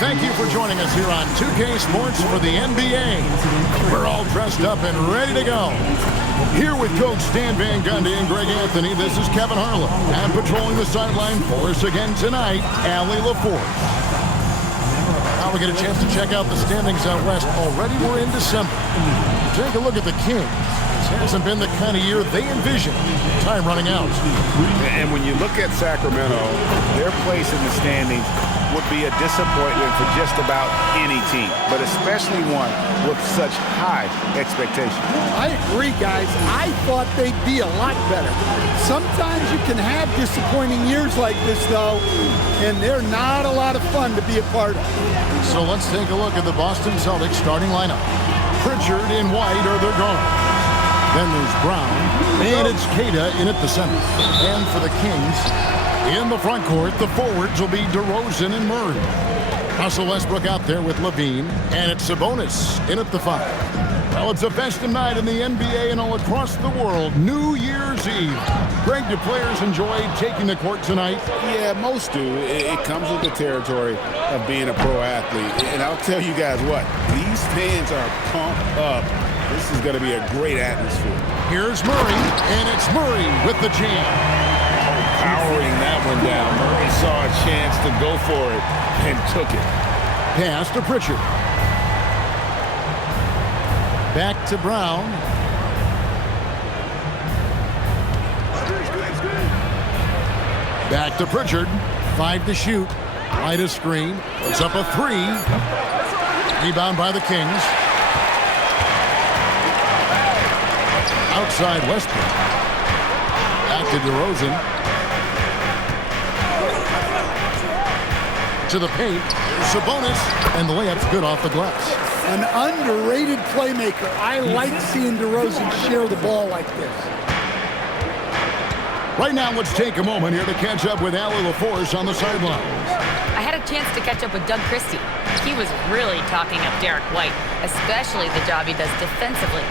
thank you for joining us here on 2K Sports for the NBA. We're all dressed up and ready to go. Here with Coach Stan Van Gundy and Greg Anthony, this is Kevin Harlan. And patrolling the sideline for us again tonight, Allie LaForce. Now we get a chance to check out the standings out west. Already we're in December. Take a look at the Kings. This hasn't been the kind of year they envisioned. Time running out. And when you look at Sacramento, their place in the standings would be a disappointment for just about any team, but especially one with such high expectations. I agree, guys. I thought they'd be a lot better. Sometimes you can have disappointing years like this, though, and they're not a lot of fun to be a part of. So let's take a look at the Boston Celtics starting lineup. Pritchard in white are their guards. Then there's Brown, and it's Queta in at the center. And for the Kings, in the front court, the forwards will be DeRozan and Murray. Russell Westbrook out there with Levine, and it's Sabonis in at the 5. Well, it's a festive night in the NBA and all across the world. New Year's Eve. Greg, do players enjoy taking the court tonight? Yeah, most do. It comes with the territory of being a pro athlete. And I'll tell you guys what, these fans are pumped up. This is going to be a great atmosphere. Here's Murray, and it's Murray with the jam. Powering that one down. Murray saw a chance to go for it and took it. Pass to Pritchard. Back to Brown. Back to Pritchard. 5 to shoot. Right a screen. Puts up a 3. Rebound by the Kings. Outside Westbrook. Back to DeRozan. To the paint. Sabonis. And the layup's good off the glass. An underrated playmaker. I like seeing DeRozan share the ball like this. Right now, let's take a moment here to catch up with Allie LaForce on the sidelines. I had a chance to catch up with Doug Christie. He was really talking up Derek White, especially the job he does defensively.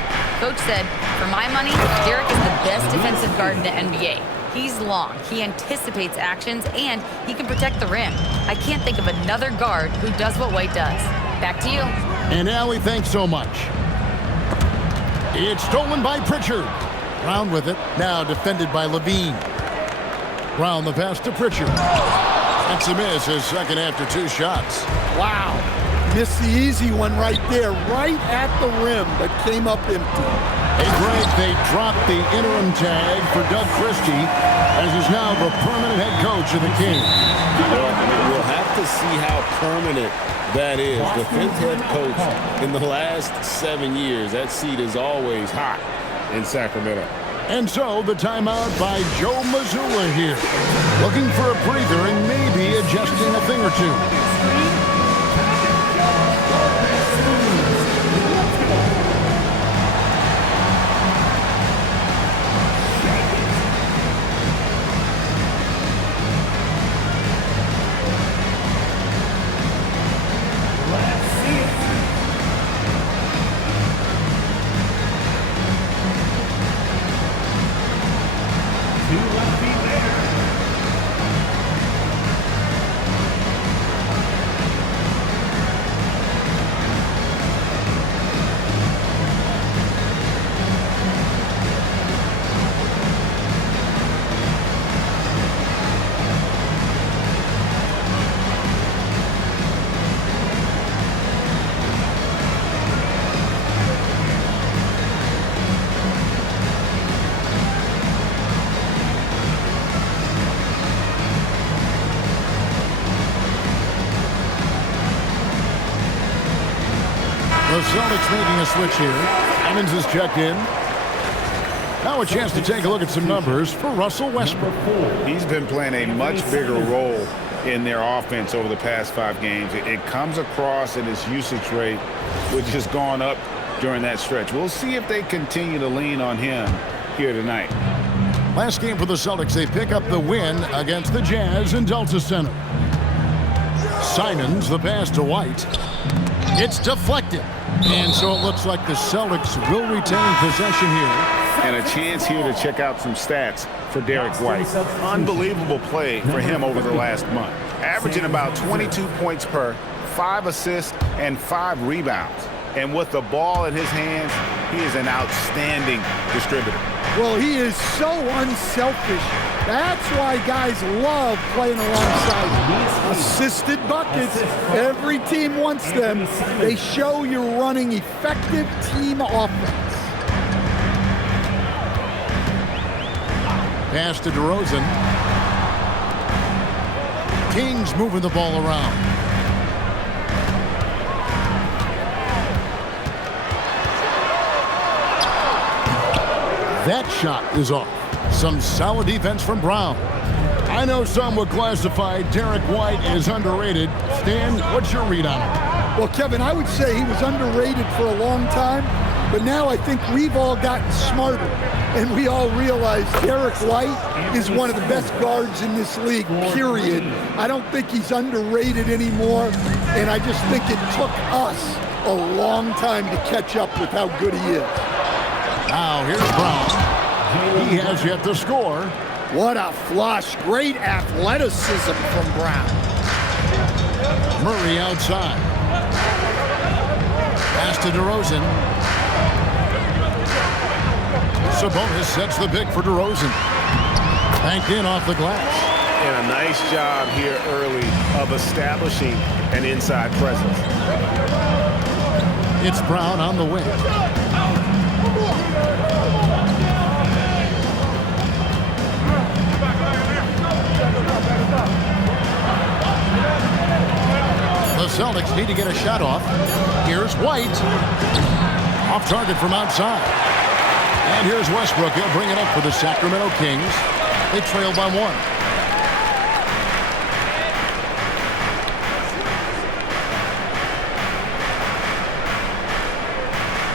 Coach said, for my money, Derek is the best defensive guard in the NBA. He's long, he anticipates actions, and he can protect the rim. I can't think of another guard who does what White does. Back to you. And Allie, thanks so much. It's stolen by Pritchard. Brown with it, now defended by Levine. Brown the pass to Pritchard. That's a miss, his second after 2 shots. Wow. Missed the easy one right there, right at the rim, but came up empty. Hey, Greg, they dropped the interim tag for Doug Christie, as he's now the permanent head coach of the Kings. Well, we'll have to see how permanent that is. The 5th head coach in the last 7 years. That seat is always hot in Sacramento. And so the timeout by Joe Mazzulla here. Looking for a breather and maybe adjusting a thing or two. The Celtics making a switch here. Evans is checked in. Now a chance to take a look at some numbers for Russell Westbrook. He's been playing a much bigger role in their offense over the past 5 games. It comes across in his usage rate, which has gone up during that stretch. We'll see if they continue to lean on him here tonight. Last game for the Celtics, they pick up the win against the Jazz in Delta Center. Simons, the pass to White. It's deflected. And so it looks like the Celtics will retain possession here. And a chance here to check out some stats for Derek White. Unbelievable play for him over the last month. Averaging about 22 points per 5 assists and 5 rebounds. And with the ball in his hands, he is an outstanding distributor. Well, he is so unselfish. That's why guys love playing alongside him. Assisted buckets. Every team wants them. They show you're running effective team offense. Pass to DeRozan. Kings moving the ball around. That shot is off. Some solid defense from Brown. I know some would classify Derek White as underrated. Stan, what's your read on it? Well, Kevin, I would say he was underrated for a long time, but now I think we've all gotten smarter, and we all realize Derek White is one of the best guards in this league, period. I don't think he's underrated anymore, and I just think it took us a long time to catch up with how good he is. Now, here's Brown. He has yet to score. What a flush. Great athleticism from Brown. Murray outside. Pass to DeRozan. Sabonis sets the pick for DeRozan. Banked in off the glass. And a nice job here early of establishing an inside presence. It's Brown on the wing. The Celtics need to get a shot off. Here's White. Off target from outside. And here's Westbrook. He'll bring it up for the Sacramento Kings. They trail by 1.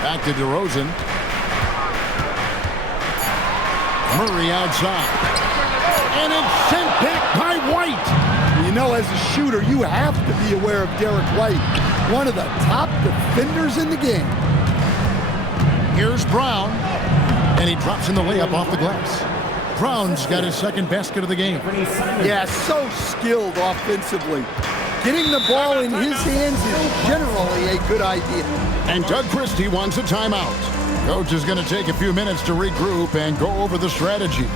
Back to DeRozan. Murray outside. And it's sent back by White. You know, as a shooter, you have to be aware of Derek White, one of the top defenders in the game. Here's Brown. And he drops in the layup off the glass. Brown's got his second basket of the game. Yeah, so skilled offensively. Getting the ball in his hands is generally a good idea. And Doug Christie wants a timeout. Coach is going to take a few minutes to regroup and go over the strategy.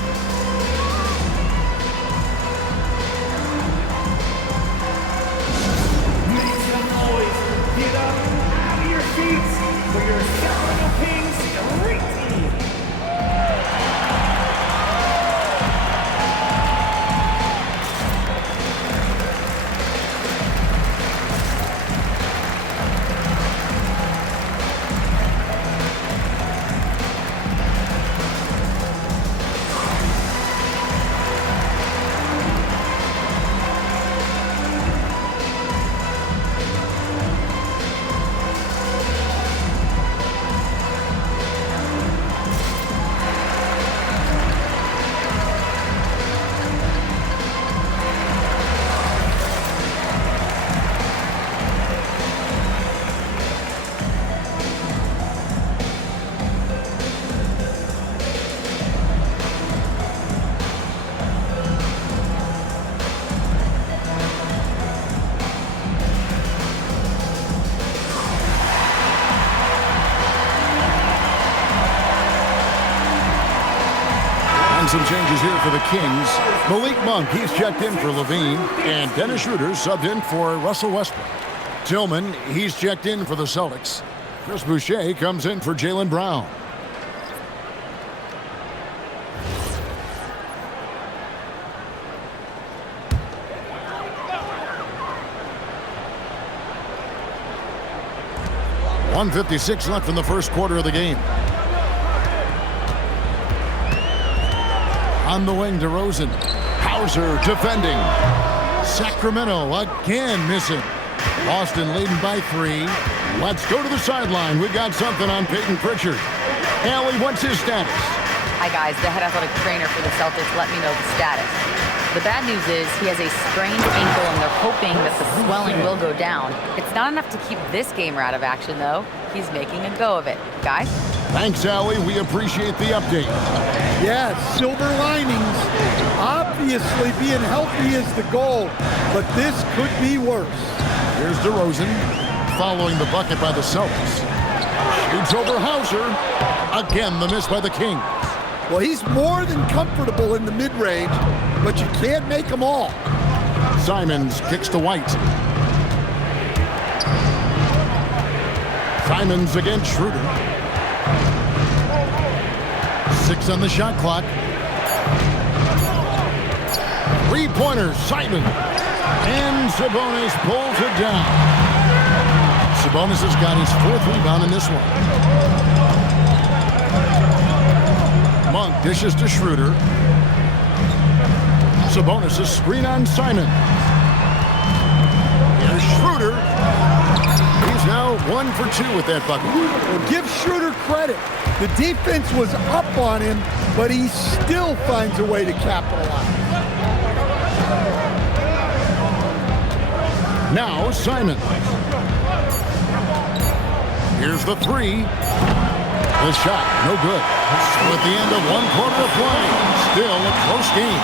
Some changes here for the Kings. Malik Monk, he's checked in for Levine, and Dennis Schroeder subbed in for Russell Westbrook. Tillman, he's checked in for the Celtics. Chris Boucher comes in for Jaylen Brown. .156 left in the first quarter of the game. On the wing, DeRozan. Hauser defending. Sacramento again missing. Boston leading by 3. Let's go to the sideline. We got something on Peyton Pritchard. Allie, what's his status? Hi, guys. The head athletic trainer for the Celtics let me know the status. The bad news is he has a sprained ankle, and they're hoping that the swelling will go down. It's not enough to keep this gamer out of action, though. He's making a go of it. Guys? Thanks, Allie. We appreciate the update. Yeah, silver linings. Obviously, being healthy is the goal, but this could be worse. Here's DeRozan following the bucket by the Celtics. Shoots over Hauser. Again, the miss by the Kings. Well, he's more than comfortable in the mid-range, but you can't make them all. Simons kicks to White. Simons against Schroeder. 6 on the shot clock. Three-pointer, Simon. And Sabonis pulls it down. Sabonis has got his 4th rebound in this one. Monk dishes to Schroeder. Sabonis' screen on Simon. Here's Schroeder. He's now 1 for 2 with that bucket. Well, give Schroeder credit. The defense was up on him, but he still finds a way to capitalize. Now Simon. Here's the 3. The shot, no good. So at the end of 1 quarter of play, still a close game.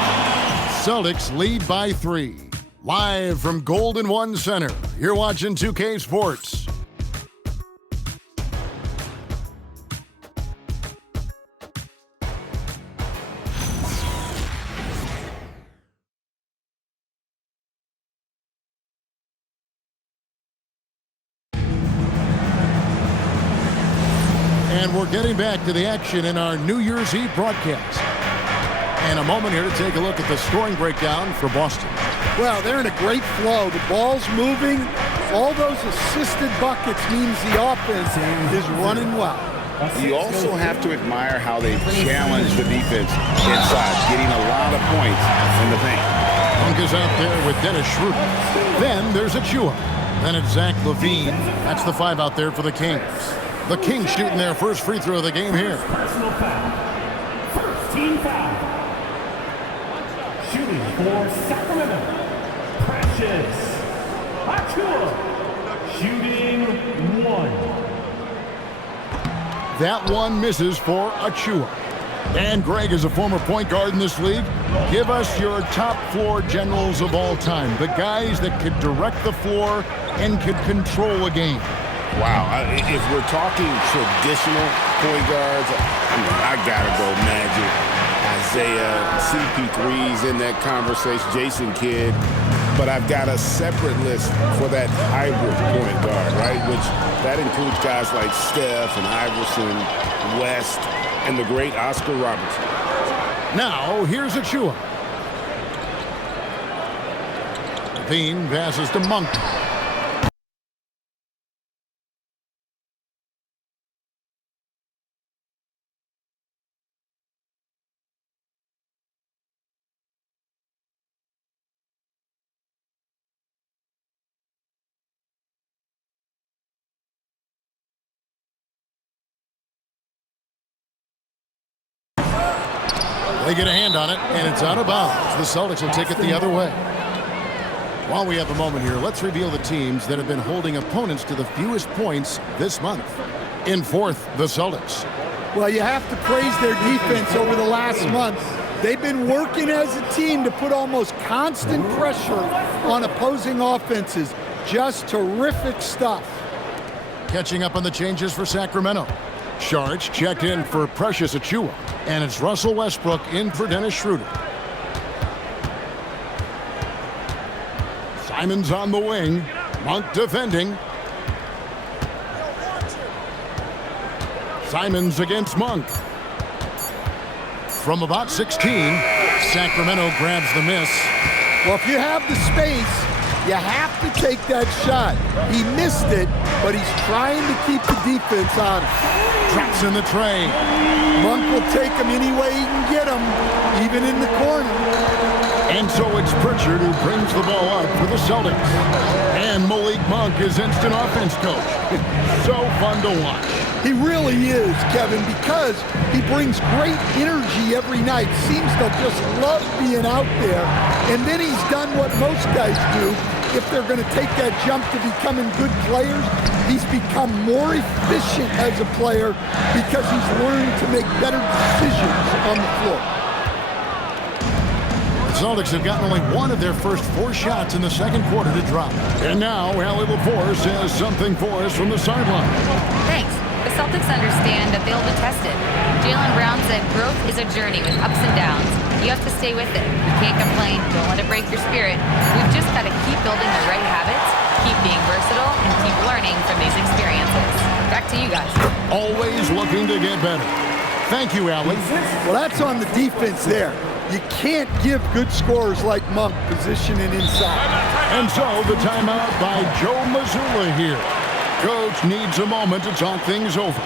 Celtics lead by 3. Live from Golden One Center, you're watching 2K Sports. And we're getting back to the action in our New Year's Eve broadcast. And a moment here to take a look at the scoring breakdown for Boston. Well, they're in a great flow. The ball's moving. All those assisted buckets means the offense is running well. You also have to admire how they've challenged the defense inside, getting a lot of points in the paint. Monk is out there with Dennis Schroeder. Then there's Achua. Then it's Zach LaVine. That's the 5 out there for the Kings. The Kings shooting their first free throw of the game here. Personal foul. First team foul. Shooting for Sacramento. Precious Achiuwa. Shooting 1. That one misses for Achua. And Greg is a former point guard in this league. Give us your top floor generals of all time. The guys that could direct the floor and could control a game. Wow, if we're talking traditional point guards, I gotta go Magic, Isaiah, CP3's in that conversation, Jason Kidd. But I've got a separate list for that hybrid point guard, right? Which that includes guys like Steph and Iverson, West, and the great Oscar Robertson. Now, here's Achua. Levine passes to Monk. They get a hand on it, and it's out of bounds. The Celtics will take it the other way. While we have a moment here, let's reveal the teams that have been holding opponents to the fewest points this month. In 4th, the Celtics. Well, you have to praise their defense over the last month. They've been working as a team to put almost constant pressure on opposing offenses. Just terrific stuff. Catching up on the changes for Sacramento. Sharge checked in for Precious Achiuwa. And it's Russell Westbrook in for Dennis Schroeder. Simons on the wing. Monk defending. Simons against Monk. From about 16, Sacramento grabs the miss. Well, if you have the space, you have to take that shot. He missed it, but he's trying to keep the defense honest. Drops in the tray. Monk will take him any way he can get him, even in the corner. And so it's Pritchard who brings the ball up for the Celtics. And Malik Monk is instant offense coach. So fun to watch. He really is, Kevin, because he brings great energy every night. Seems to just love being out there. And then he's done what most guys do. If they're going to take that jump to becoming good players, he's become more efficient as a player because he's learned to make better decisions on the floor. The Celtics have gotten only one of their first 4 shots in the second quarter to drop. And now, Allie LaForce has something for us from the sideline. Thanks. The Celtics understand that they'll be tested. Jaylen Brown said growth is a journey with ups and downs. You have to stay with it. You can't complain. Don't let it break your spirit. We've just got to keep building the right habits, keep being versatile, and keep learning from these experiences. Back to you guys. Always looking to get better. Thank you, Allie. Well, that's on the defense there. You can't give good scorers like Monk positioning inside. And so the timeout by Joe Mazzulla here. Coach needs a moment to talk things over.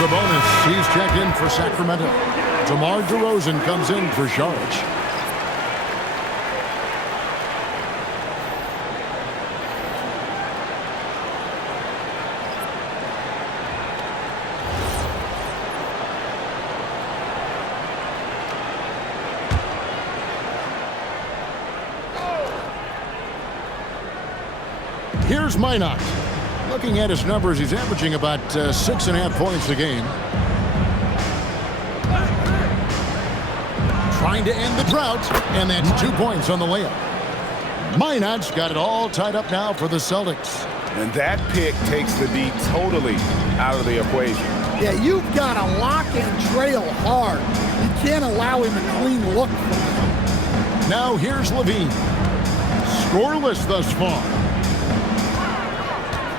Sabonis, he's checked in for Sacramento. DeMar DeRozan comes in for Charlotte. Here's Minot. Looking at his numbers, he's averaging about 6.5 points a game. Trying to end the drought, and that's 2 points on the layup. Minot's got it all tied up now for the Celtics. And that pick takes the D totally out of the equation. Yeah, you've got to lock and trail hard. You can't allow him a clean look. Now here's Levine. Scoreless thus far.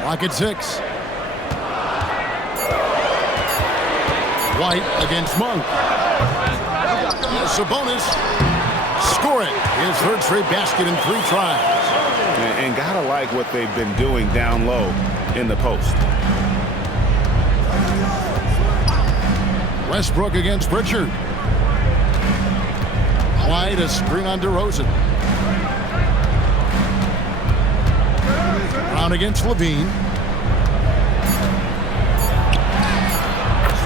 Clock at 6. White against Monk. Sabonis. Score it. His third straight basket in 3 tries. And gotta like what they've been doing down low in the post. Westbrook against Pritchard. White, a screen on DeRozan. Brown against Levine.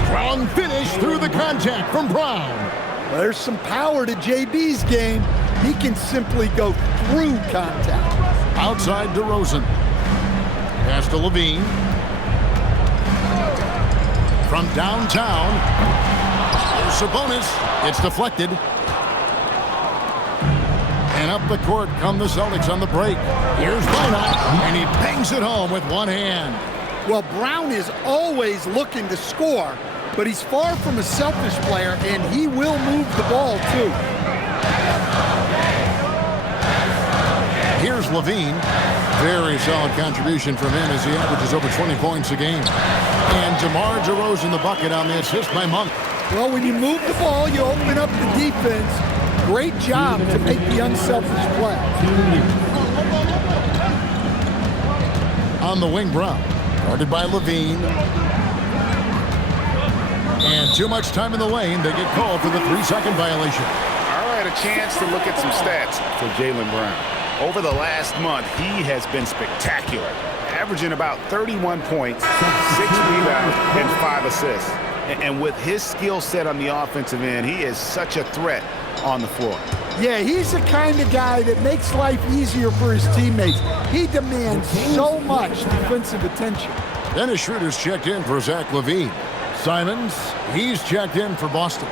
Strong finish through the contact from Brown. Well, there's some power to JB's game. He can simply go through contact. Outside DeRozan. Pass to Levine. From downtown. Here's Sabonis. It's deflected. And up the court come the Celtics on the break. Here's Minot, and he bangs it home with one hand. Well, Brown is always looking to score, but he's far from a selfish player, and he will move the ball, too. Here's Levine. Very solid contribution from him as he averages over 20 points a game. And DeMar DeRozan the bucket on the assist by Monk. Well, when you move the ball, you open up the defense. Great job to make the unselfish play. On the wing, Brown. Guarded by Levine. And too much time in the lane. They get called for the 3-second violation. All right, a chance to look at some stats for Jaylen Brown. Over the last month, he has been spectacular, averaging about 31 points, 6 rebounds, and 5 assists. And with his skill set on the offensive end, he is such a threat on the floor. Yeah, he's the kind of guy that makes life easier for his teammates. He demands so much defensive attention. Dennis Schroeder's checked in for Zach LaVine. Simons, he's checked in for Boston.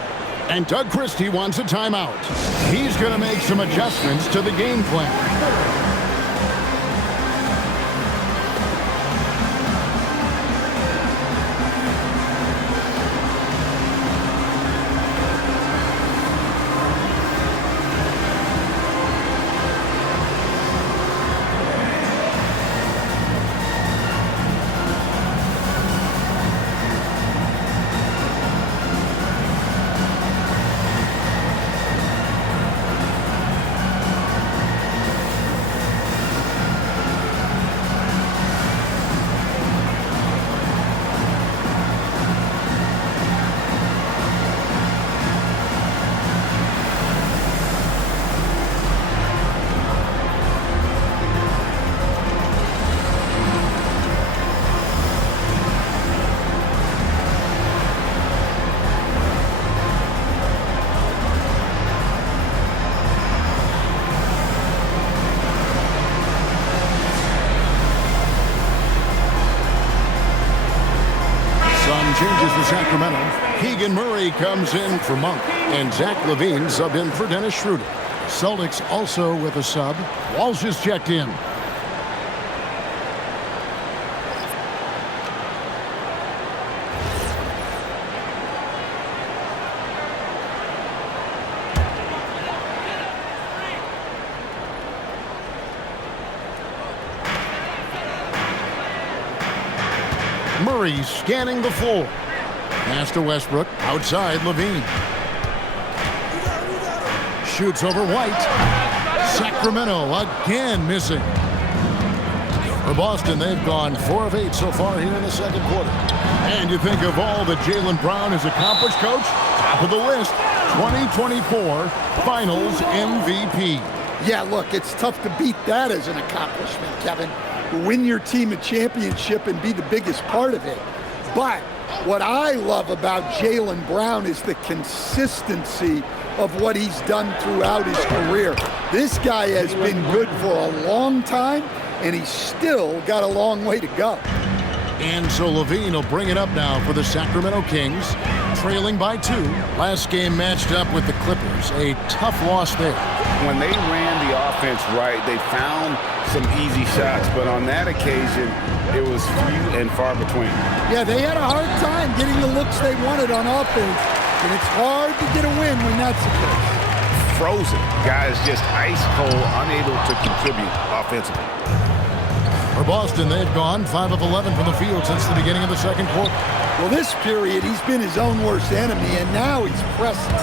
And Doug Christie wants a timeout. He's going to make some adjustments to the game plan. Changes for Sacramento. Keegan Murray comes in for Monk, and Zach LaVine subbed in for Dennis Schroeder. Celtics also with a sub. Walsh is checked in. Murray scanning the floor. Pass to Westbrook. Outside, LaVine. Shoots over White. Sacramento again missing. For Boston, they've gone 4 of 8 so far here in the second quarter. And you think of all that Jaylen Brown has accomplished, Coach? Top of the list, 2024 Finals MVP. Yeah, look, it's tough to beat that as an accomplishment, Kevin. Win your team a championship and be the biggest part of it. But what I love about Jaylen Brown is the consistency of what he's done throughout his career. This guy has been good for a long time, and he's still got a long way to go. And so LaVine will bring it up now for the Sacramento Kings, trailing by 2. Last game matched up with the Clippers. A tough loss there. When they ran the offense right, they found some easy shots, but on that occasion, it was few and far between. Yeah, they had a hard time getting the looks they wanted on offense, and it's hard to get a win when that's the case. Frozen. Guys just ice cold, unable to contribute offensively. For Boston, they've gone 5 of 11 from the field since the beginning of the second quarter. Well, this period, he's been his own worst enemy, and now he's pressing.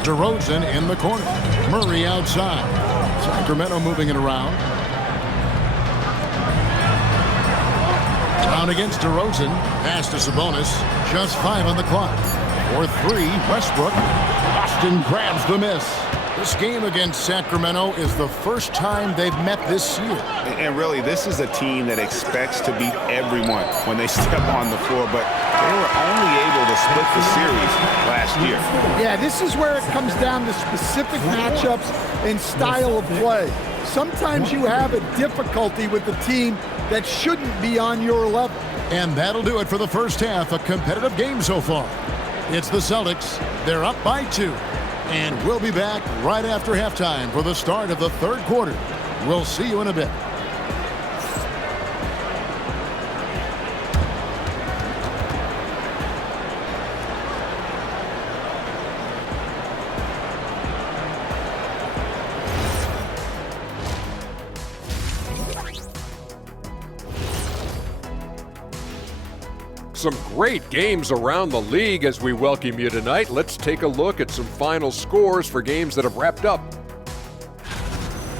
DeRozan in the corner. Murray outside. Sacramento moving it around. Brown against DeRozan. Pass to Sabonis. Just 5 on the clock. For 3, Westbrook. Boston grabs the miss. This game against Sacramento is the first time they've met this year. And really, this is a team that expects to beat everyone when they step on the floor, but they were only able to split the series last year. Yeah, this is where it comes down to specific matchups and style of play. Sometimes you have a difficulty with the team that shouldn't be on your level. And that'll do it for the first half. A competitive game so far. It's the Celtics. They're up by 2. And we'll be back right after halftime for the start of the third quarter. We'll see you in a bit. Some great games around the league as we welcome you tonight. Let's take a look at some final scores for games that have wrapped up.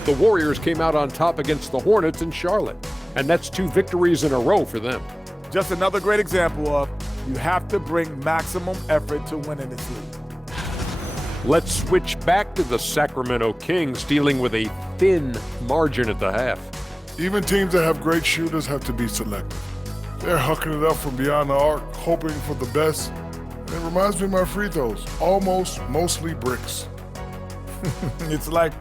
The Warriors came out on top against the Hornets in Charlotte, and that's 2 victories in a row for them. Just another great example of you have to bring maximum effort to win in this league. Let's switch back to the Sacramento Kings dealing with a thin margin at the half. Even teams that have great shooters have to be selective. They're hucking it up from beyond the arc, hoping for the best. It reminds me of my free throws, mostly bricks. It's like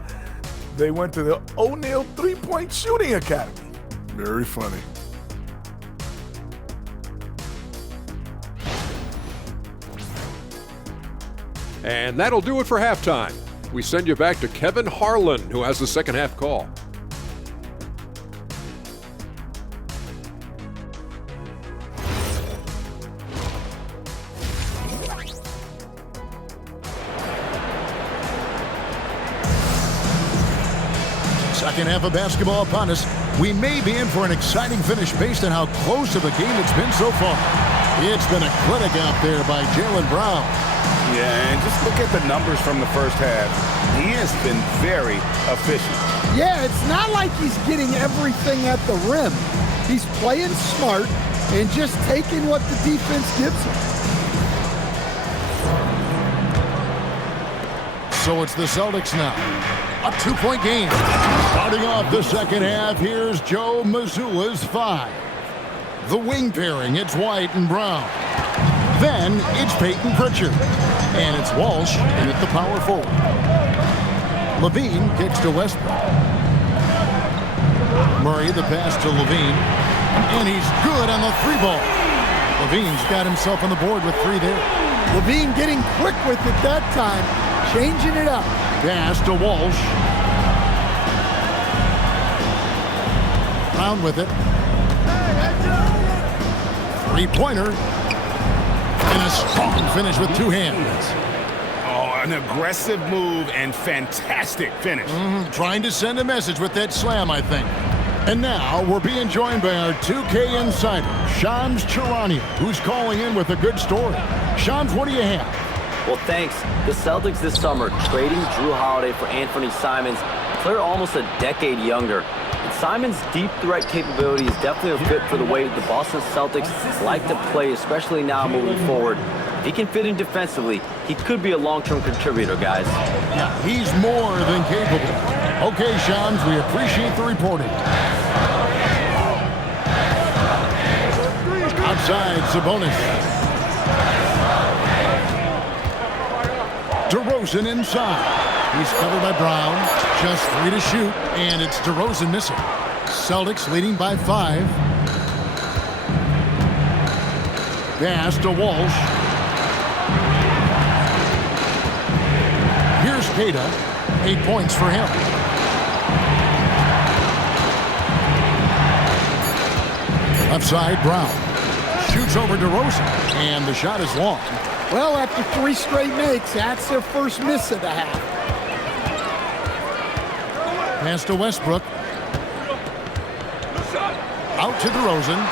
they went to the O'Neal three-point shooting academy. Very funny. And that'll do it for halftime. We send you back to Kevin Harlan, who has the second half call. Second half of basketball upon us. We may be in for an exciting finish based on how close of a game it's been so far. It's been a clinic out there by Jaylen Brown. Yeah, and just look at the numbers from the first half. He has been very efficient. Yeah, it's not like he's getting everything at the rim. He's playing smart and just taking what the defense gives him. So it's the Celtics now. A 2-point game. Starting off the second half, here's Joe Mazzulla's 5. The wing pairing, it's White and Brown. Then it's Peyton Pritchard. And it's Walsh in at the power forward. Levine kicks to Westbrook. Murray the pass to Levine. And he's good on the 3-ball. Levine's got himself on the board with 3 there. Levine getting quick with it that time, changing it up. Pass to Walsh. Brown with it. 3-pointer. And a strong finish with 2 hands. Oh, an aggressive move and fantastic finish. Trying to send a message with that slam, I think. And now we're being joined by our 2K insider, Shams Charania, who's calling in with a good story. Shams, what do you have? Well, thanks. The Celtics this summer trading Drew Holiday for Anthony Simons, a player almost a decade younger. And Simons' deep threat capability is definitely a fit for the way the Boston Celtics like to play, especially now moving forward. If he can fit in defensively, he could be a long-term contributor, guys. Yeah, he's more than capable. Okay, Shams, we appreciate the reporting. Outside, Sabonis. DeRozan inside. He's covered by Brown. Just 3 to shoot, and it's DeRozan missing. Celtics leading by 5. Pass to Walsh. Here's Queta. 8 points for him. Left side, Brown. Shoots over DeRozan, and the shot is long. Well, after 3 straight makes, that's their first miss of the half. Pass to Westbrook. Out to DeRozan.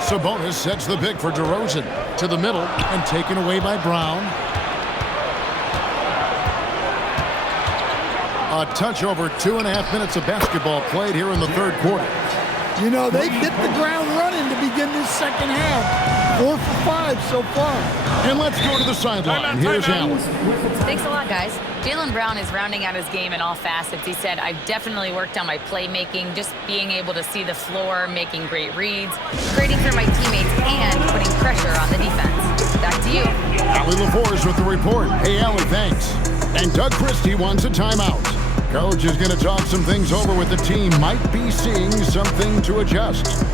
Sabonis sets the pick for DeRozan. To the middle and taken away by Brown. A touch over 2.5 minutes of basketball played here in the third quarter. You know, they've hit the ground running to begin this second half. 4 for 5 so far. And let's go to the sideline. Here's Allen. Thanks a lot, guys. Jaylen Brown is rounding out his game in all facets. He said, I've definitely worked on my playmaking, just being able to see the floor, making great reads, creating for my teammates, and putting pressure on the defense. Back to you. Allie LaForce with the report. Hey, Allie, thanks. And Doug Christie wants a timeout. Coach is going to talk some things over with the team. Might be seeing something to adjust.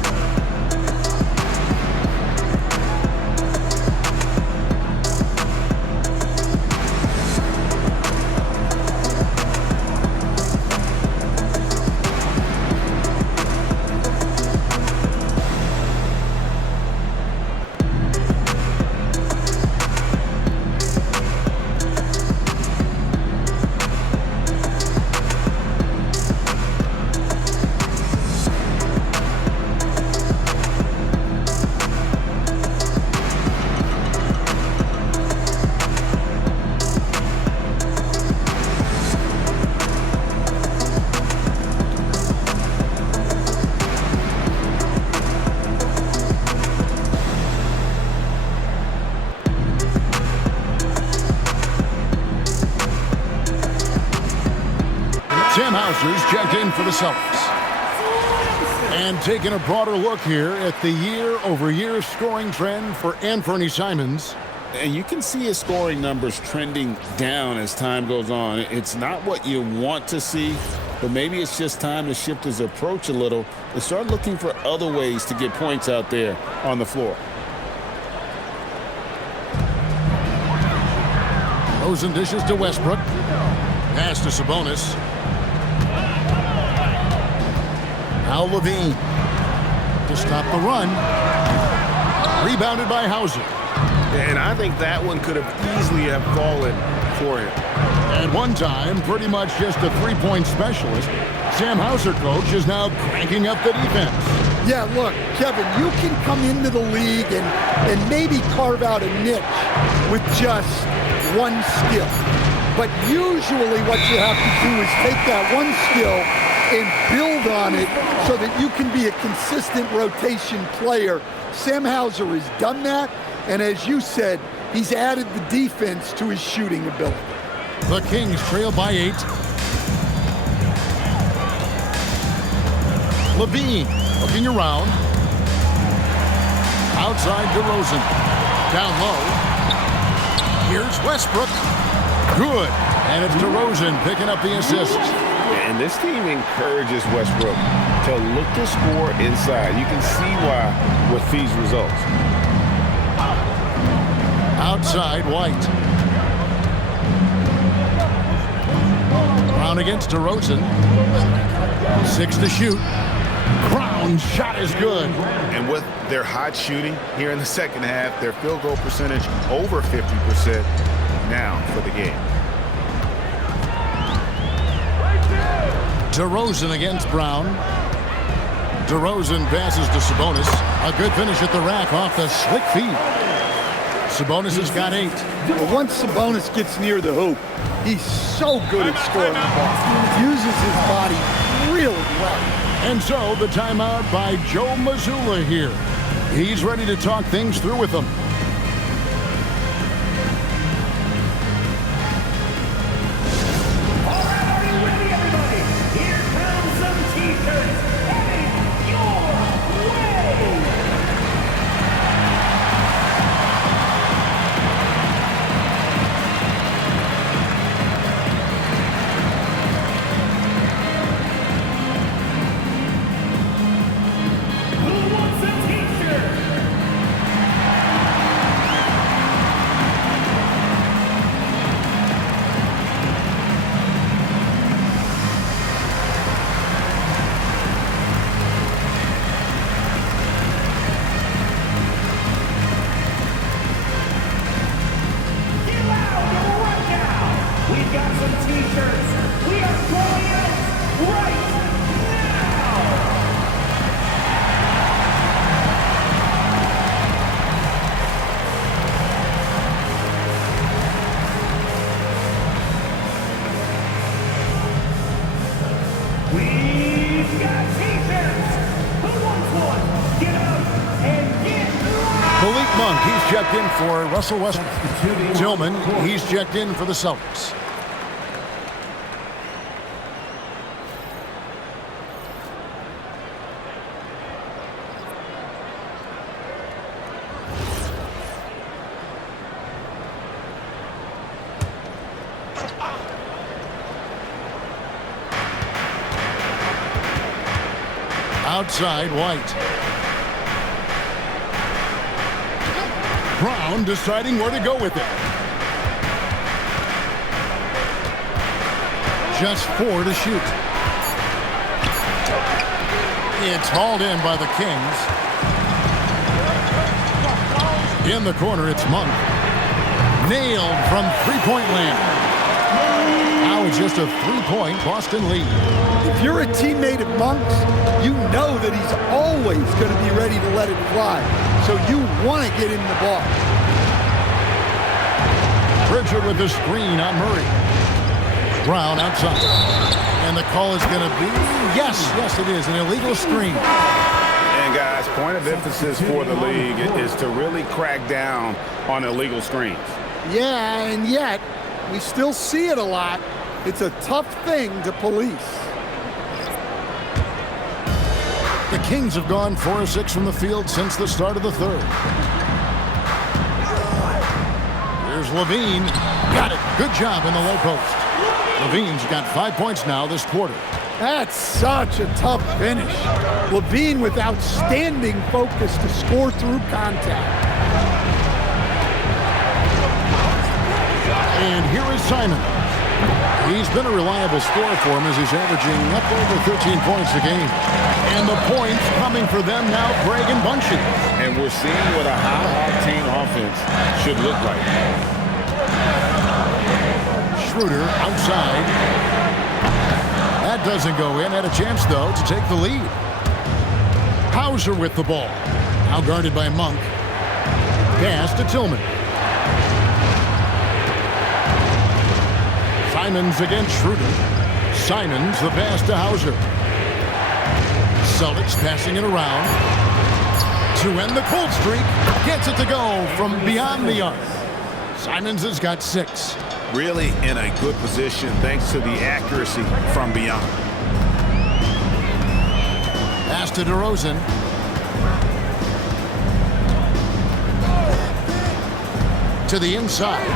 Tim Hauser's checked in for the Celtics. And taking a broader look here at the year-over-year scoring trend for Anthony Simons. And you can see his scoring numbers trending down as time goes on. It's not what you want to see, but maybe it's just time to shift his approach a little and start looking for other ways to get points out there on the floor. Rosen dishes to Westbrook. Pass to Sabonis. Now Levine to stop the run. Rebounded by Hauser. And I think that one could have easily have fallen for him. At one time, pretty much just a three-point specialist, Sam Hauser, coach, is now cranking up the defense. Yeah, look, Kevin, you can come into the league and maybe carve out a niche with just one skill. But usually what you have to do is take that one skill and build on it so that you can be a consistent rotation player. Sam Hauser has done that, and as you said, he's added the defense to his shooting ability. The Kings trail by 8. Levine looking around. Outside DeRozan. Down low. Here's Westbrook. Good. And it's DeRozan picking up the assist. And this team encourages Westbrook to look to score inside. You can see why with these results. Outside White. Brown against DeRozan. 6 to shoot. Brown's shot is good. And with their hot shooting here in the second half, their field goal percentage over 50% now for the game. DeRozan against Brown. DeRozan passes to Sabonis. A good finish at the rack off the slick feed. Sabonis has got 8. But once Sabonis gets near the hoop, he's so good at scoring the ball. Uses his body really well. And so the timeout by Joe Mazzulla here. He's ready to talk things through with them. All right, are you ready, everybody? Here comes some T-shirts heading your way. Who wants a T-shirt? Get loud right now! We've got some T-shirts. We are throwing out right now! We've got T-shirts. Who wants one? Get up and get loud! Malik Monk, he's checked in for Russell Westbrook. Tillman, he's checked in for the Celtics. Outside White. Brown deciding where to go with it. Just 4 to shoot. It's hauled in by the Kings. In the corner, it's Monk. Nailed from three-point land. Now it's just a 3-point Boston lead. If you're a teammate of Monk's, you know that he's always going to be ready to let it fly. So you want to get him the ball. Pritchard with the screen on Murray. Brown outside. And the call is going to be, yes, it is, an illegal screen. And guys, point of emphasis for the league is to really crack down on illegal screens. Yeah, and yet we still see it a lot. It's a tough thing to police. The Kings have gone 4 of 6 from the field since the start of the third. Here's Levine. Got it. Good job in the low post. Levine's got 5 points now this quarter. That's such a tough finish. Levine with outstanding focus to score through contact. And here is Simon. He's been a reliable scorer for him as he's averaging up over 13 points a game. And the points coming for them now, Greg and Bunches. And we're seeing what a high-octane offense should look like. Schroeder outside. That doesn't go in. Had a chance, though, to take the lead. Hauser with the ball. Now guarded by Monk. Pass to Tillman. Simons against Schroeder. Simons the pass to Hauser. Celtics passing it around. To end the cold streak. Gets it to go from beyond the arc. Simons has got 6. Really in a good position thanks to the accuracy from beyond. Pass to DeRozan. To the inside.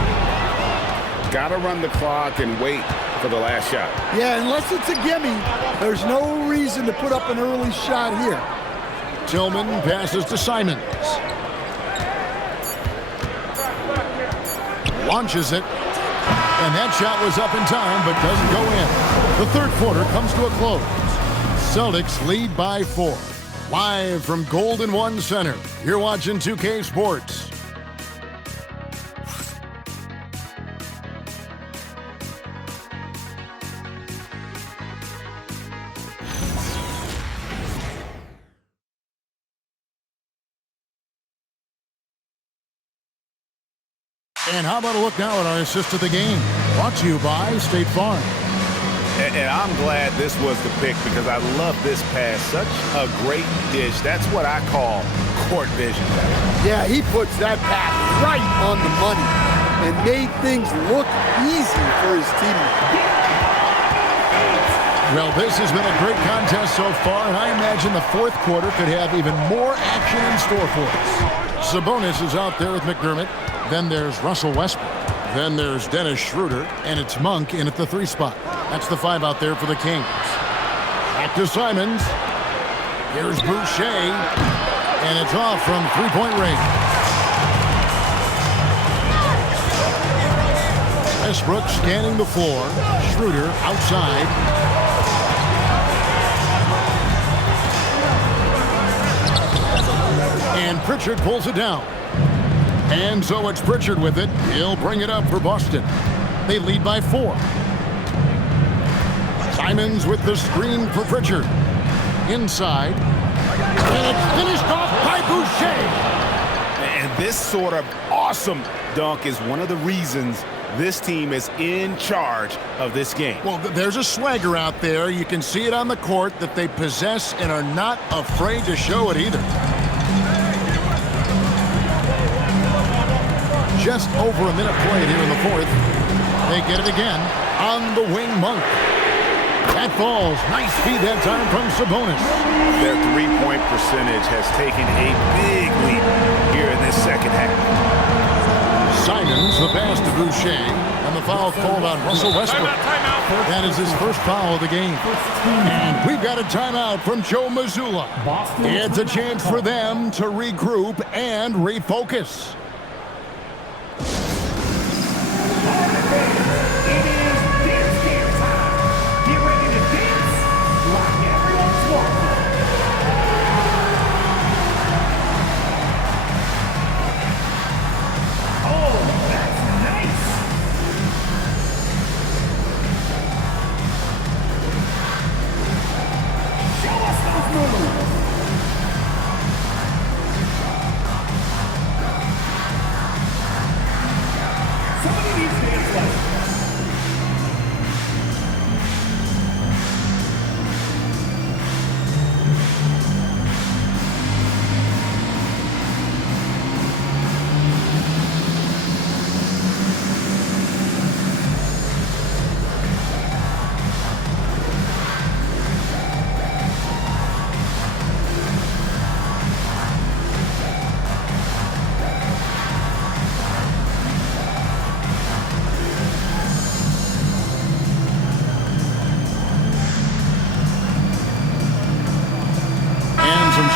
Got to run the clock and wait for the last shot. Yeah, unless it's a gimme, there's no reason to put up an early shot here. Tillman passes to Simons. Launches it. And that shot was up in time, but doesn't go in. The third quarter comes to a close. Celtics lead by 4. Live from Golden One Center, you're watching 2K Sports. And how about a look now at our assist of the game? Brought to you by State Farm. And I'm glad this was the pick because I love this pass. Such a great dish. That's what I call court vision. Yeah, he puts that pass right on the money and made things look easy for his teammates. Well, this has been a great contest so far, and I imagine the fourth quarter could have even more action in store for us. Sabonis is out there with McDermott. Then there's Russell Westbrook. Then there's Dennis Schroeder, and it's Monk in at the 3 spot. That's the 5 out there for the Kings. Back to Simons. Here's Boucher, and it's off from 3-point range. Westbrook scanning the floor. Schroeder outside. And Pritchard pulls it down. And so it's Pritchard with it. He'll bring it up for Boston. They lead by 4. Simons with the screen for Pritchard. Inside. And it's finished off by Boucher. And this sort of awesome dunk is one of the reasons this team is in charge of this game. Well, there's a swagger out there. You can see it on the court that they possess and are not afraid to show it either. Just over a minute played here in the fourth. They get it again on the wing, Monk. That falls. Nice feed that time from Sabonis. Their three-point percentage has taken a big leap here in this second half. Simons, the pass to Boucher, and the foul called on Russell Westbrook. That is his first foul of the game. And we've got a timeout from Joe Mazzulla. It's a chance for them to regroup and refocus.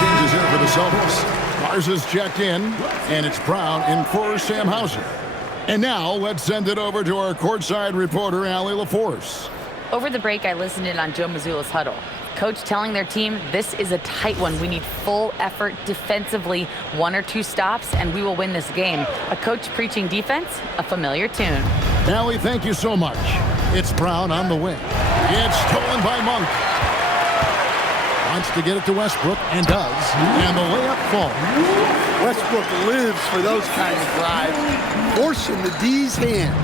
Changes here for the Celtics. Mars is checked in, and it's Brown in for Sam Hauser. And now let's send it over to our courtside reporter, Allie LaForce. Over the break, I listened in on Joe Mazzulla's huddle. Coach telling their team, this is a tight one. We need full effort defensively, 1 or 2 stops, and we will win this game. A coach preaching defense, a familiar tune. Allie, thank you so much. It's Brown on the wing. It's stolen by Monk. Wants to get it to Westbrook, and does. And the layup falls. Westbrook lives for those kind of drives, forcing the D's hand.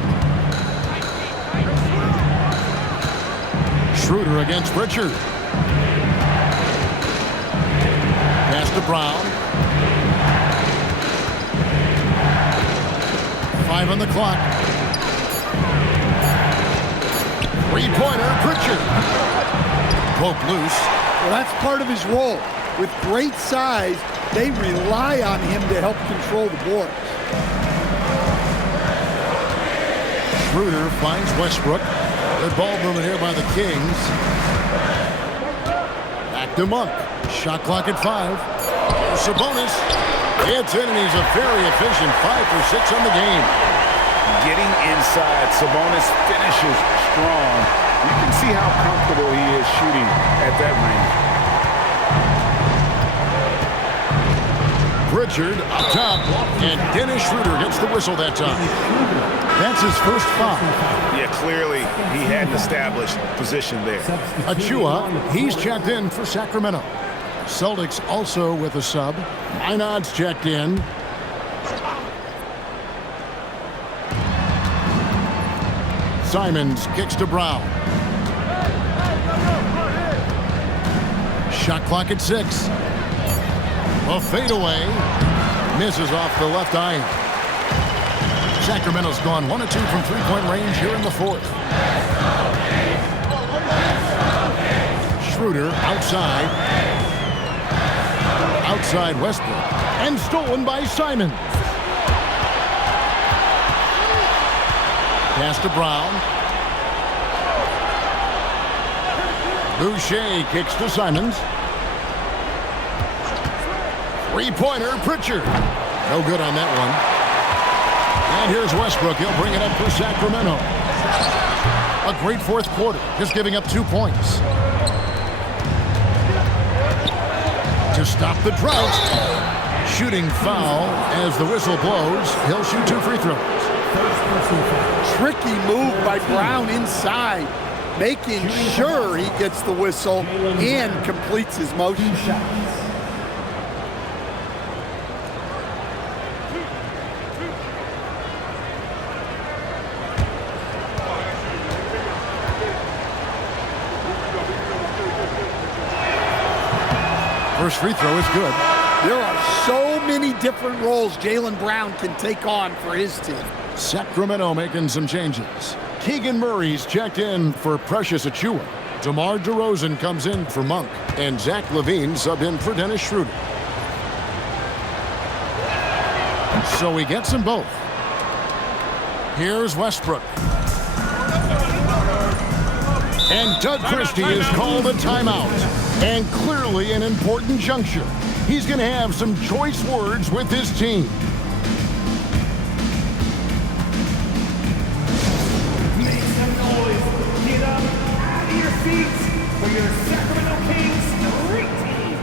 Schroeder against Pritchard. Pass to Brown. 5 on the clock. Three-pointer, Pritchard. Poke loose. Well, that's part of his role. With great size, they rely on him to help control the boards. Schroeder finds Westbrook. Good ball movement here by the Kings. Back to Monk. Shot clock at 5. Sabonis. It's in, and he's a very efficient 5 for 6 on the game. Getting inside, Sabonis finishes strong. You can see how comfortable he is shooting at that range. Pritchard up top, and Dennis Schroeder gets the whistle that time. That's his first foul. Yeah, clearly he had an established position there. Achua, he's checked in for Sacramento. Celtics also with a sub. Minod's checked in. Simons kicks to Brown. Shot clock at 6. A fadeaway. Misses off the left iron. Sacramento's gone 1 of 2 from three-point range here in the 4th. Schroeder outside. Outside Westbrook. And stolen by Simons. Pass to Brown. Boucher kicks to Simons. Three-pointer, Pritchard. No good on that one. And here's Westbrook. He'll bring it up for Sacramento. A great 4th quarter, just giving up 2 points. To stop the drought. Shooting foul as the whistle blows. He'll shoot 2 free throws. Tricky move by Brown inside, making sure he gets the whistle and completes his motion. First free throw is good. There are so many different roles Jaylen Brown can take on for his team. Sacramento making some changes. Keegan Murray's checked in for Precious Achua. DeMar DeRozan comes in for Monk. And Zach LaVine subbed in for Dennis Schroeder. So he gets them both. Here's Westbrook. And Doug Christie has called a timeout. And clearly an important juncture. He's going to have some choice words with his team. Make some noise. Get up out of your seats for your Sacramento Kings great team.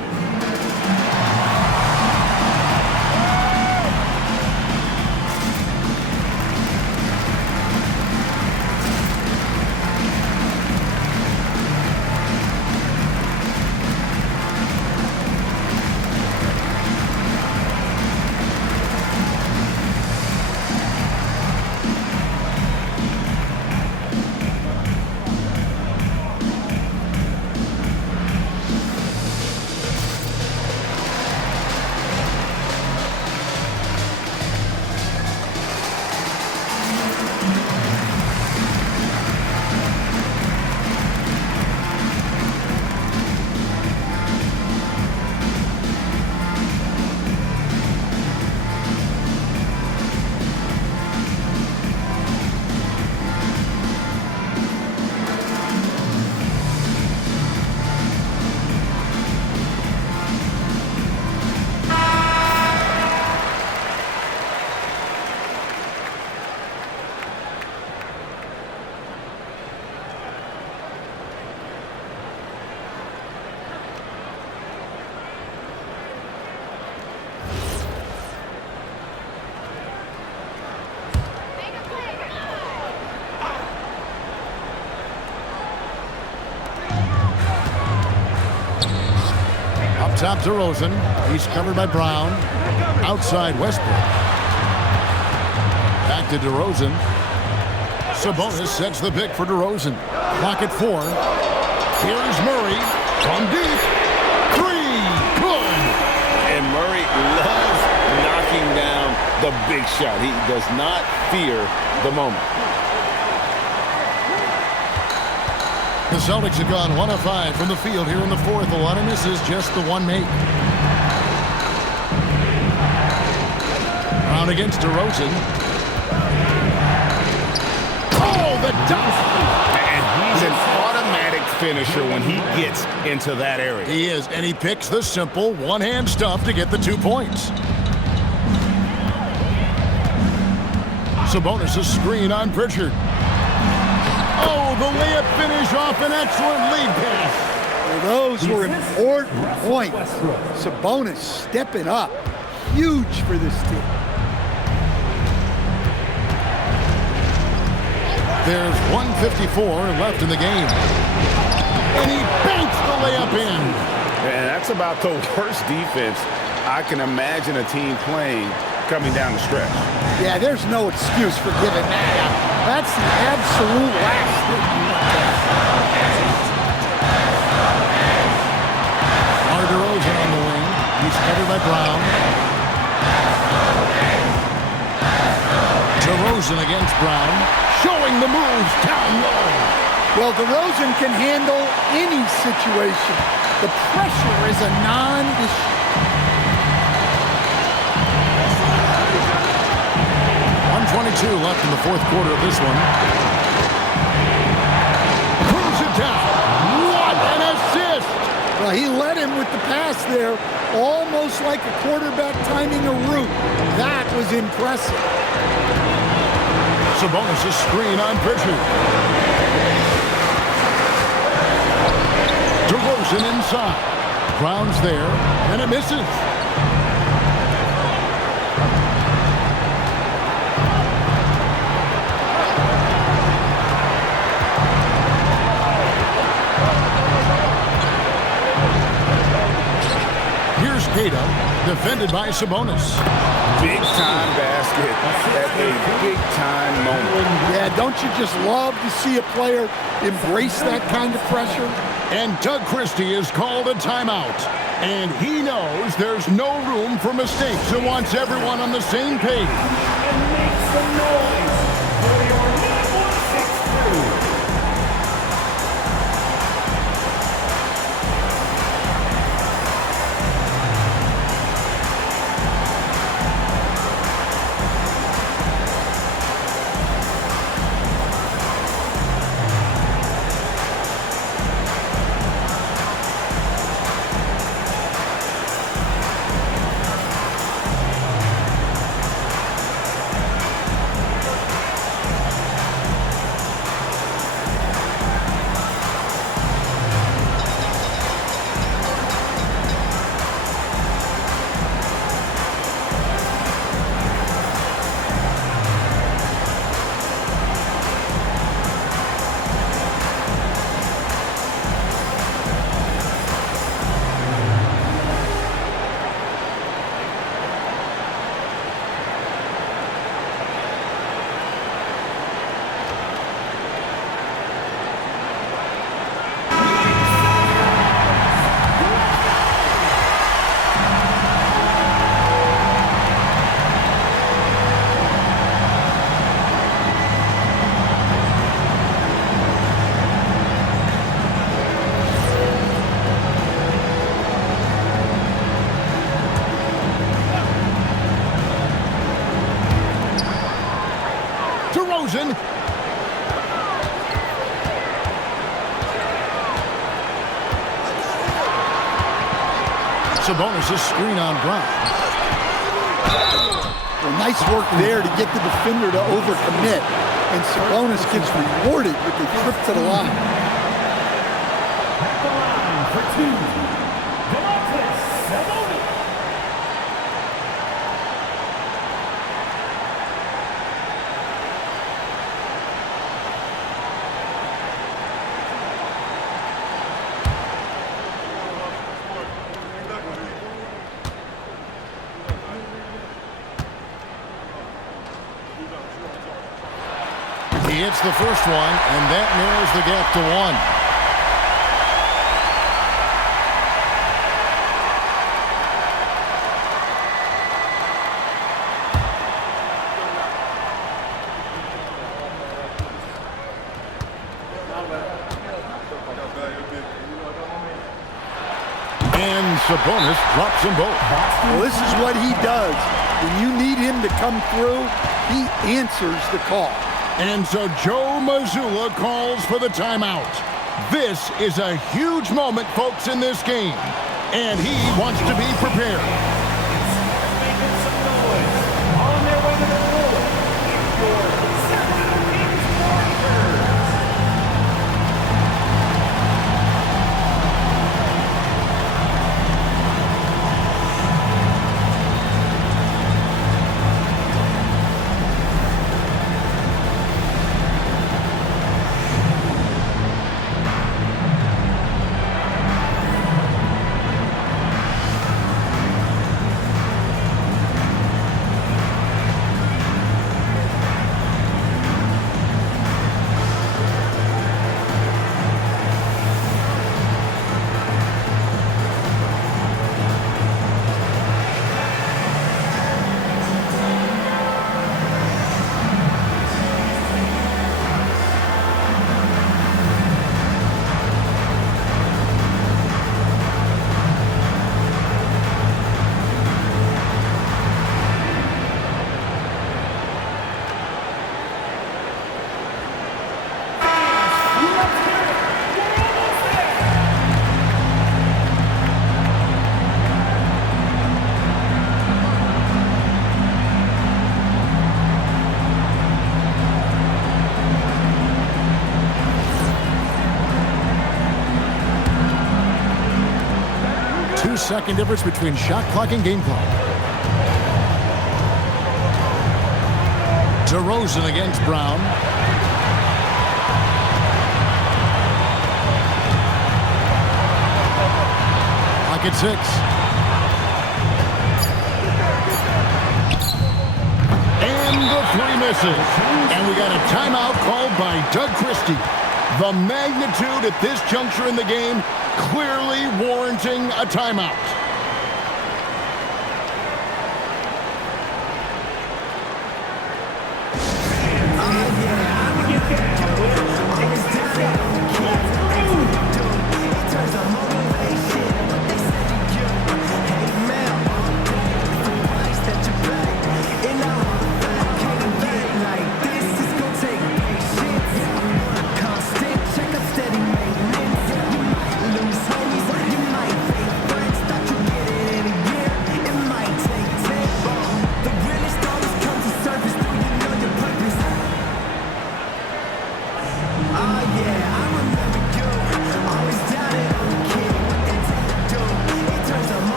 Up top, DeRozan. He's covered by Brown. Outside, Westbrook. Back to DeRozan. Sabonis sets the pick for DeRozan. Clock at 4. Here's Murray from deep. 3. Good. And Murray loves knocking down the big shot. He does not fear the moment. The Celtics have gone 1 of 5 from the field here in the fourth. A lot of misses, just the one make. Brown against DeRozan. Oh, the dunk! And he's an automatic finisher when he gets into that area. He is, and he picks the simple one-hand stuff to get the 2 points. Sabonis' screen on Pritchard. Oh, the layup finish off an excellent lead pass. Well, those were important points. Sabonis stepping up. Huge for this team. There's 1:54 left in the game. And he banks the layup in. And that's about the worst defense I can imagine a team playing coming down the stretch. Yeah, there's no excuse for giving that up. That's the absolute last thing you want to have. DeRozan on the wing. He's covered by Brown. DeRozan against Brown. Showing the moves down low. Well, DeRozan can handle any situation. The pressure is a non-issue. 1:22 left in the fourth quarter of this one. Pulls it down. What an assist! Well, he led him with the pass there, almost like a quarterback timing a route. That was impressive. Sabonis' screen on Pritchard. DeRozan inside. Brown's there, and it misses. Here's Queta, defended by Sabonis. Big time basket at a big time moment. Yeah, don't you just love to see a player embrace that kind of pressure? And Doug Christie is called a timeout. And he knows there's no room for mistakes and wants everyone on the same page. And make some noise for your number 6 crew. DeRozan. Sabonis' screen on Brown. Well, nice work there to get the defender to overcommit. And Sabonis gets rewarded with the trip to the line. At the line for 2, Domantas Sabonis. hits the first one, and that narrows the gap to 1. And Sabonis drops them both. Well, this is what he does. When you need him to come through, he answers the call. And so Joe Mazzulla calls for the timeout. This is a huge moment, folks, in this game. And he wants to be prepared. Making some noise. On their way to the floor. It's your Celtics Warriors. Second difference between shot clock and game clock. DeRozan against Brown. Pocket 6. And the 3 misses. And we got a timeout called by Doug Christie. The magnitude at this juncture in the game clearly warranting a timeout.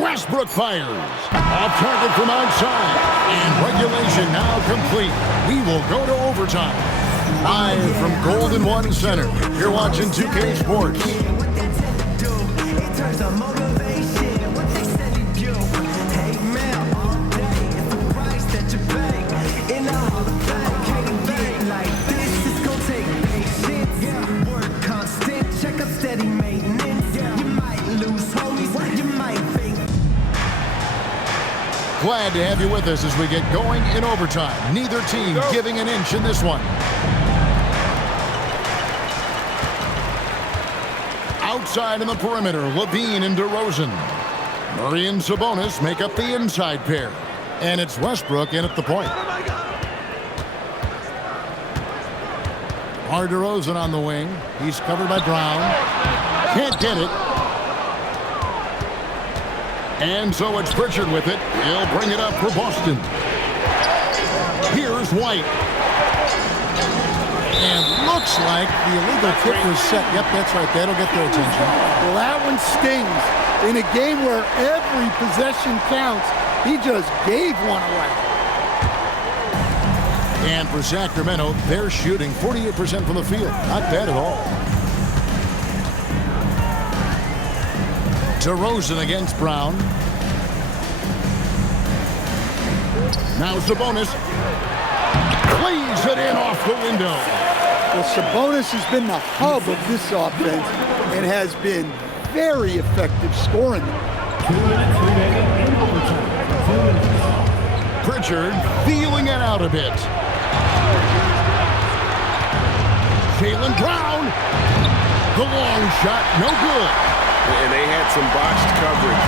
Westbrook fires. Off target from outside. And regulation now complete. We will go to overtime. Live from Golden One Center. You're watching 2K Sports. Glad to have you with us as we get going in overtime. Neither team giving an inch in this one. Outside in the perimeter, Levine and DeRozan. Murray and Sabonis make up the inside pair. And it's Westbrook in at the point. DeRozan on the wing. He's covered by Brown. Can't get it. And so it's Pritchard with it. He'll bring it up for Boston. Here's White. And looks like the illegal kick was set. Yep, that's right. That'll get their attention. Well, that one stings. In a game where every possession counts, he just gave one away. And for Sacramento, they're shooting 48% from the field. Not bad at all. DeRozan against Brown. Now Sabonis plays it in off the window. Well, Sabonis has been the hub of this offense and has been very effective scoring. Pritchard feeling it out a bit. Jaylen Brown, the long shot, no good. And they had some botched coverage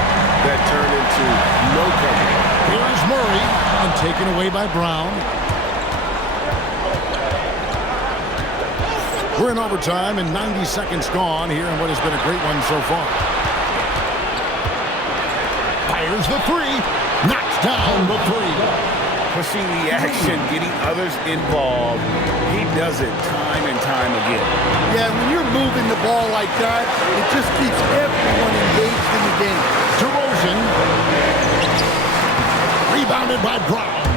that turned into no coverage. Here's Murray, and taken away by Brown. We're in overtime, and 90 seconds gone here in what has been a great one so far. Fires the three, knocks down the three. Pushing the action, getting others involved. He does it time and time again. Yeah, when you're moving the ball like that, it just keeps everyone engaged in the game. DeRozan. Rebounded by Brown.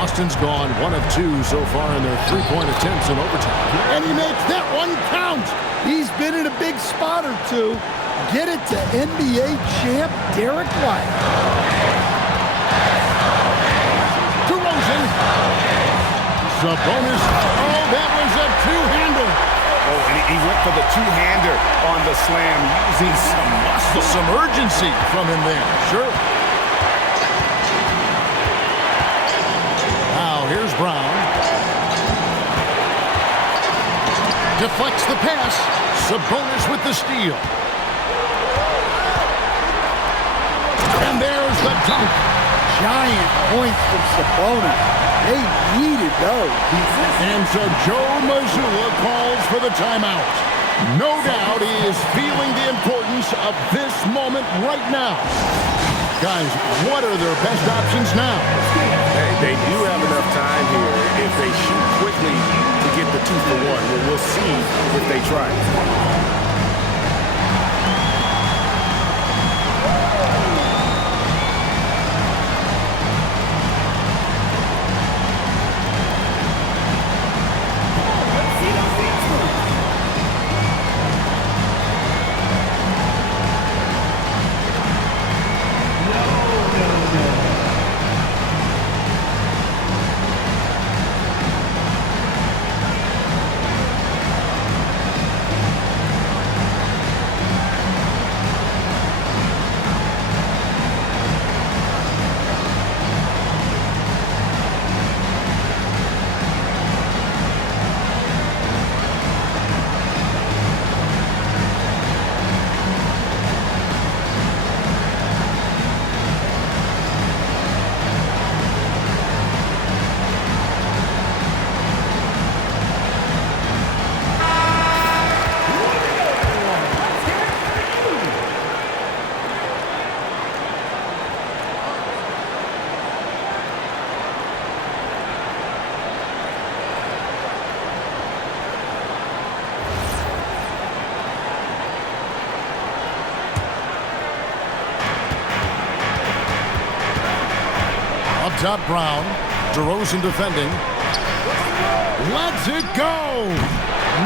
Boston's gone 1 of 2 so far in their three-point attempts in overtime. And he makes that one count. He's been in a big spot or two. Get it to NBA champ Derek White. Sabonis. Oh, that was a two-hander. Oh, and he went for the two-hander on the slam, using some muscle. Some urgency from him there. Sure. Now, here's Brown. Deflects the pass. Sabonis with the steal. And there's the dunk. Giant points from Sabonis. They needed those. And so Joe Mazzulla calls for the timeout. No doubt he is feeling the importance of this moment right now. Guys, what are their best options now? Hey, they do have enough time here if they shoot quickly to get the 2-for-1. We'll see if they try. Top Brown. DeRozan defending. Lets it go.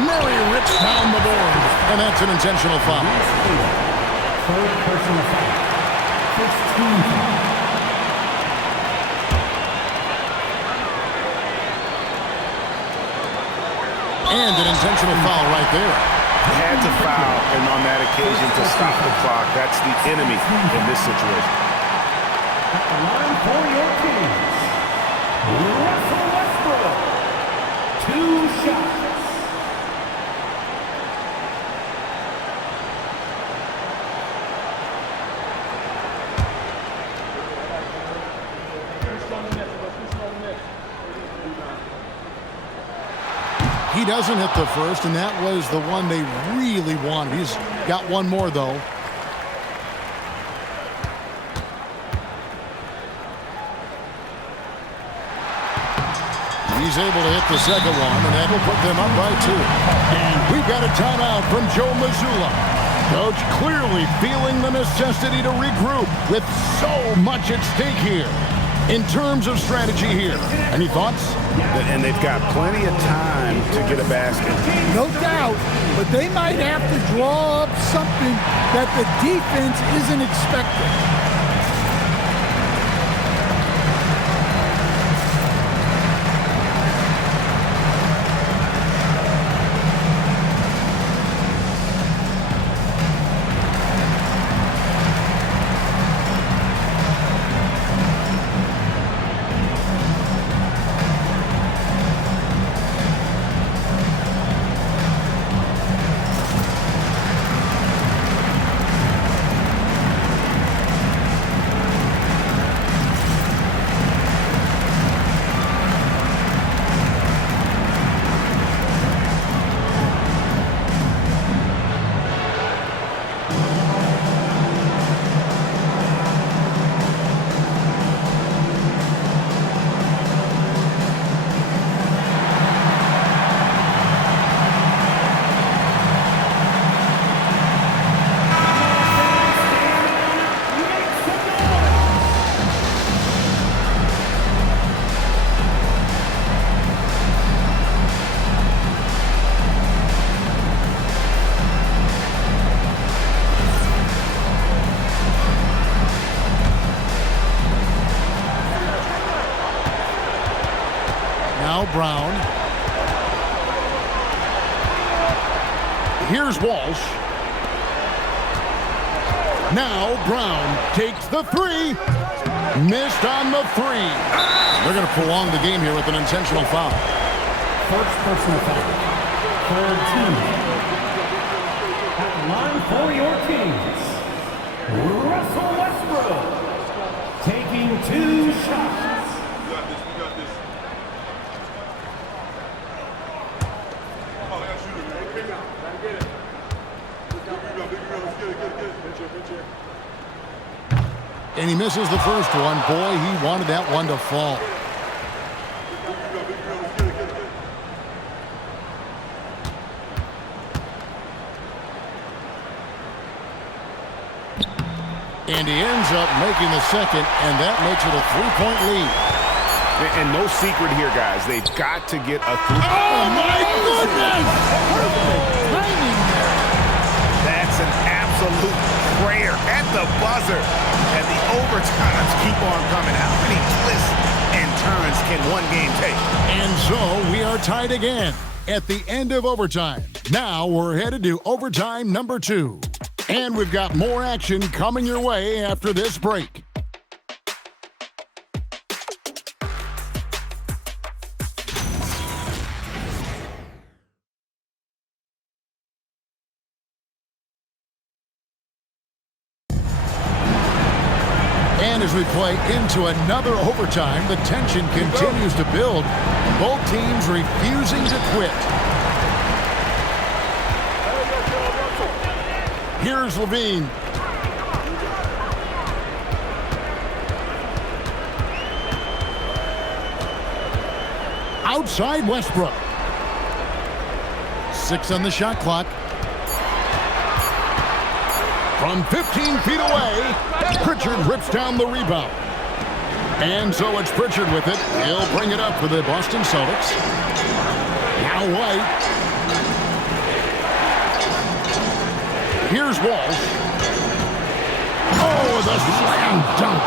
Murray rips down the board. And that's an intentional foul. Third personal foul. 15 foul. And an intentional foul right there. Had to foul, and on that occasion to stop the clock. That's the enemy in this situation. At the line for your Kings, Russell Westbrook. 2 shots. He doesn't hit the first, and that was the one they really wanted. He's got one more, though. He's able to hit the second one, and that will put them up by 2. And we've got a timeout from Joe Mazzulla. Coach clearly feeling the necessity to regroup with so much at stake here in terms of strategy here. Any thoughts? And they've got plenty of time to get a basket. No doubt, but they might have to draw up something that the defense isn't expecting. Brown. Here's Walsh. Now Brown takes the 3. Missed on the 3. They're going to prolong the game here with an intentional foul. First personal foul. Third team. At line for your teams, Russell Westbrook taking 2 shots. And he misses the first one. Boy, he wanted that one to fall. And he ends up making the second, and that makes it a 3-point lead. And no secret here, guys. They've got to get a 3. Oh, my goodness! Perfect timing there. That's an absolute prayer at the buzzer. And the overtimes keep on coming. How many twists and turns can one game take? And so we are tied again at the end of overtime. Now we're headed to overtime number 2. And we've got more action coming your way after this break. And as we play into another overtime, the tension continues to build. Both teams refusing to quit. Here's Levine. Outside Westbrook. 6 on the shot clock. From 15 feet away, Pritchard rips down the rebound. And so it's Pritchard with it. He'll bring it up for the Boston Celtics. Now White. Here's Walsh. Oh, the slam dunk.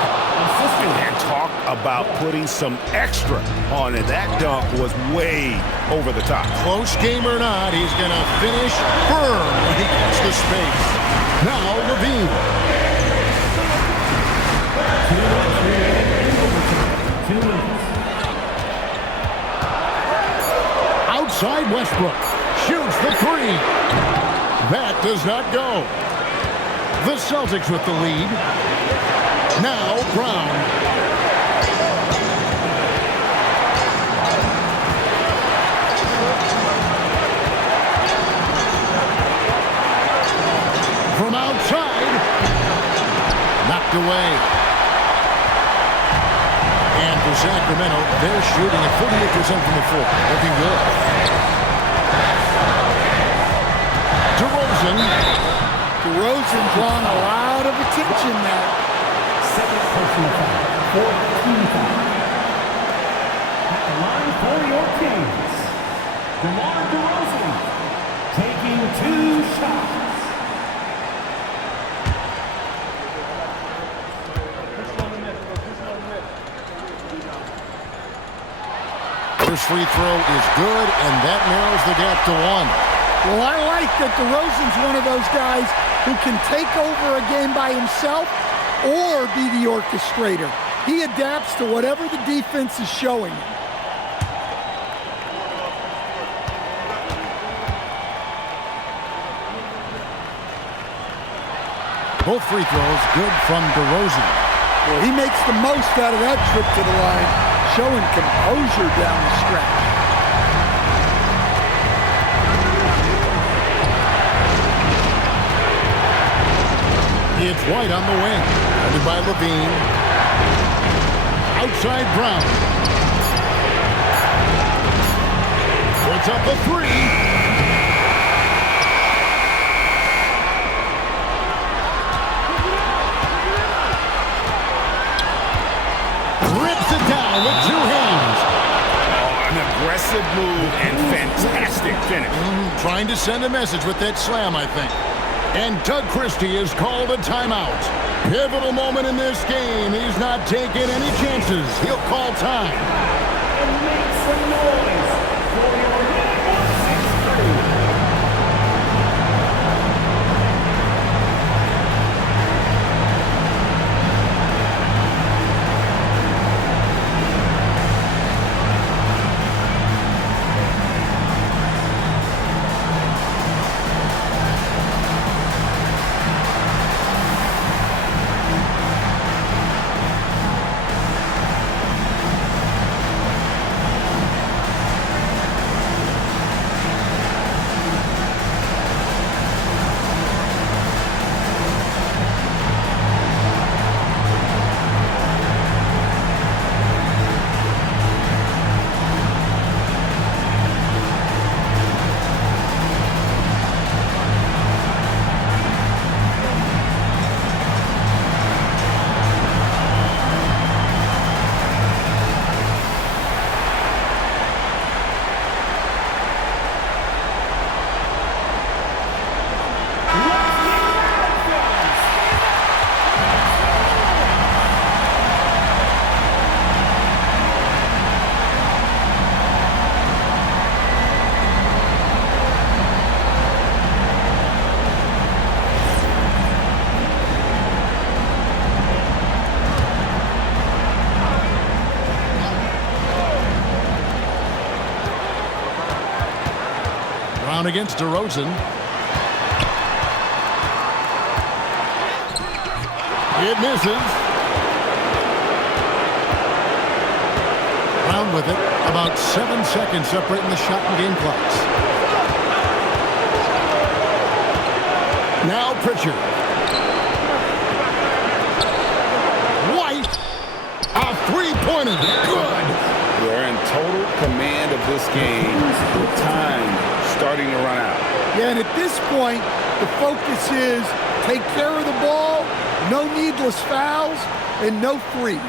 And talk about putting some extra on it. That dunk was way over the top. Close game or not, he's going to finish firm when he gets the space. Now Levine. 2 minutes. Outside Westbrook. Shoots the 3. That does not go. The Celtics with the lead. Now Brown. knocked away. And for Sacramento, they're shooting at 48% from the floor. Looking good. DeRozan drawing a lot of attention now. Second personal foul. 14 foul. At the line for your Kings, DeMar DeRozan taking 2 shots. First free throw is good, and that narrows the gap to 1. Well, I like that DeRozan's one of those guys who can take over a game by himself or be the orchestrator. He adapts to whatever the defense is showing him. Both free throws good from DeRozan. Well, he makes the most out of that trip to the line, showing composure down the stretch. It's White on the wing. Guarded by Levine. Outside Brown. Puts up a 3. Rips it down with 2 hands. An aggressive move and fantastic finish. Trying to send a message with that slam, I think. And Doug Christie has called a timeout. Pivotal moment in this game. He's not taking any chances. He'll call time. And make some noise for your Kings crew. Brown against DeRozan. It misses. Brown with it. About 7 seconds separating the shot and game clocks. Now Pritchard. White. A three-pointer. Good. They're in total command of this game with time starting to run out. Yeah, and at this point, the focus is take care of the ball, no needless fouls, and no threes.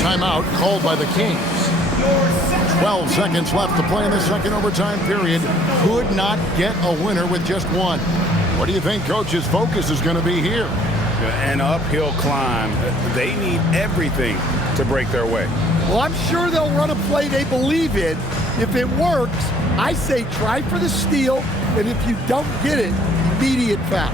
Timeout called by the Kings. 12 seconds left to play in the second overtime period. Could not get a winner with just one. What do you think Coach's focus is going to be here? An uphill climb. They need everything to break their way. Well, I'm sure they'll run a play they believe in. If it works, I say try for the steal, and if you don't get it, immediate foul.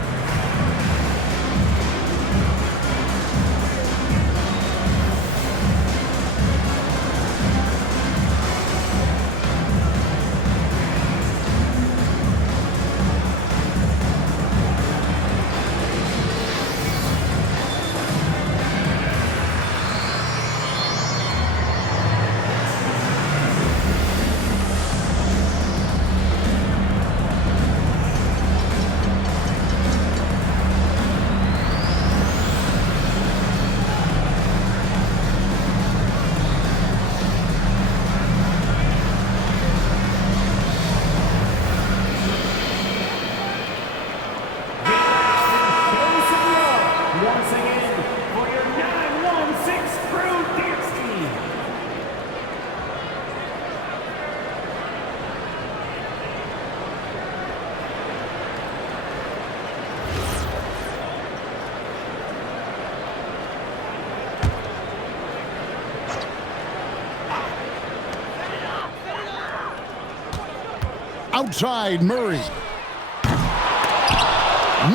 Outside, Murray.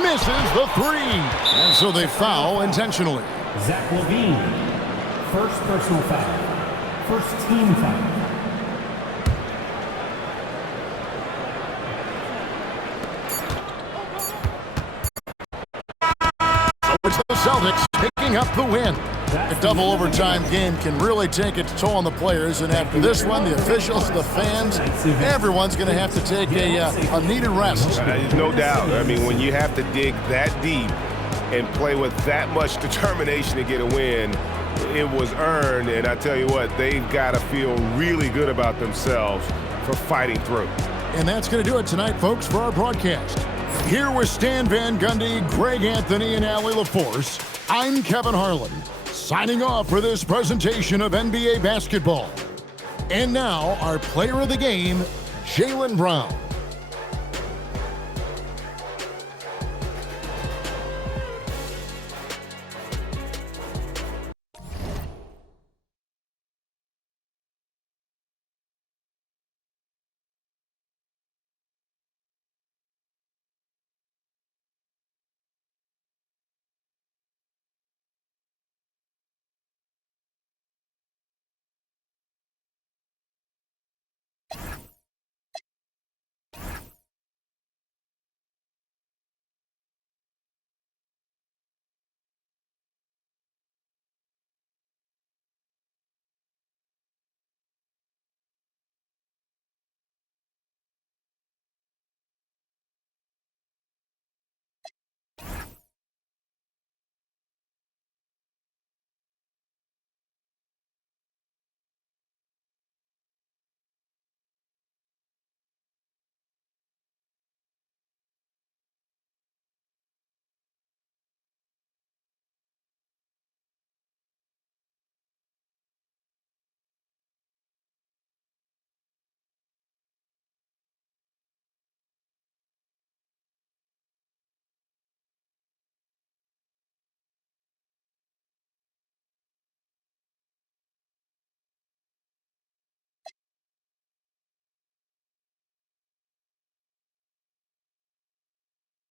Misses the three. And so they foul intentionally. Zach Levine, first personal foul. First team foul. It's the Celtics picking up the win. A double overtime game can really take its toll on the players, and after this one, the officials, the fans, everyone's going to have to take a needed rest. There's no doubt. I mean, when you have to dig that deep and play with that much determination to get a win, it was earned, and I tell you what, they've got to feel really good about themselves for fighting through. And that's going to do it tonight, folks, for our broadcast. Here with Stan Van Gundy, Greg Anthony, and Allie LaForce, I'm Kevin Harlan, signing off for this presentation of NBA basketball. And now, our player of the game, Jaylen Brown.